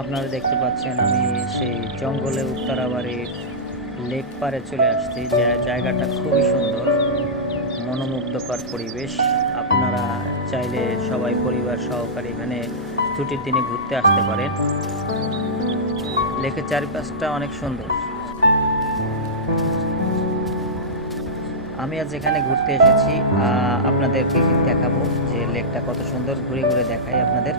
আপনারা দেখতে পাচ্ছেন আমি সেই জঙ্গলে উত্তরাবাড়ির লেক পাড়ে চলে আসছি। জায়গাটা খুবই সুন্দর, মনোমুগ্ধকর পরিবেশ। আপনারা চাইলে সবাই পরিবার সহকারে এখানে ছুটির দিনে ঘুরতে আসতে পারেন। লেকের চারিপাশটা অনেক সুন্দর। আমি আজ এখানে ঘুরতে এসেছি, আপনাদেরকে দেখাবো যে লেকটা কত সুন্দর। ঘুরে ঘুরে দেখাই আপনাদের।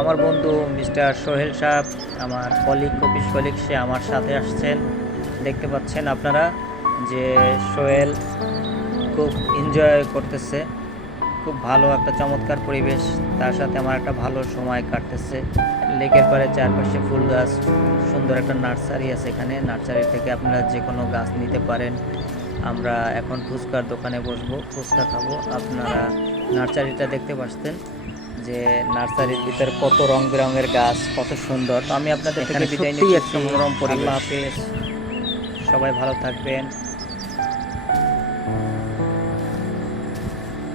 আমার বন্ধু মিস্টার সোহেল সাহেব, আমার অফিস কলিগ, সে আমার সাথে আসছেন। দেখতে পাচ্ছেন আপনারা যে সোহেল খুব এনজয় করতেছে। খুব ভালো একটা চমৎকার পরিবেশ, তার সাথে আমার একটা ভালো সময় কাটতেছে। লেকের পাড়ে চারপাশে ফুল গাছ, সুন্দর একটা নার্সারি আছে। এখানে নার্সারি থেকে আপনারা যে কোনো গাছ নিতে পারেন। আমরা এখন ফুচকার দোকানে বসবো, ফুচকা খাবো। আপনারা নার্সারিটা দেখতে পাচ্ছেন যে নার্সারির ভিতরে কত রং বেরঙের গাছ, কত সুন্দর। তো আমি আপনাদের থেকে বিদায় নিচ্ছি। একটা মনোরম পরিবেশ। আল্লাহ হাফেজ, সবাই ভালো থাকবেন।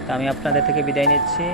তো আমি আপনাদের থেকে বিদায় নিচ্ছি।